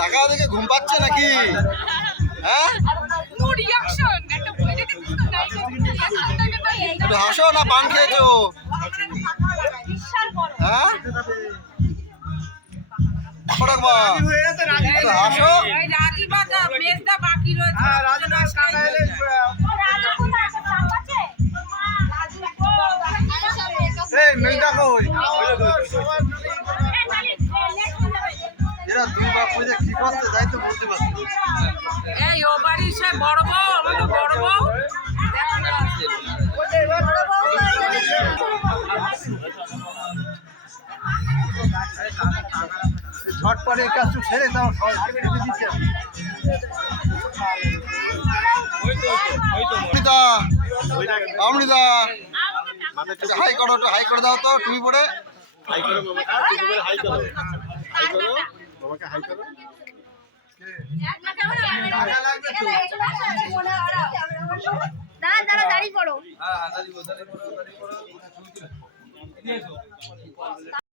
টাকা দেখে ঘুম পাচ্ছে নাকি? হ্যাঁ, একটু হাসো না পান খেয়েছো? হ্যাঁ, হাসো। এরা দুই বাপ কি করতে যাই তো বলতে পারছি। এই ও বাড়ির সে বড় বউ, আমাদের বড় বউ ঝটপটে কাজ ছেড়ে দাও। অমৃতা হাই করো, হাই করে দাও তো তুমি পরে। হাই করো বাবাকে, হাই করো, হাই করো বাবাকে, হাই করো। দাঁড়া দাঁড়িয়ে পড়ো।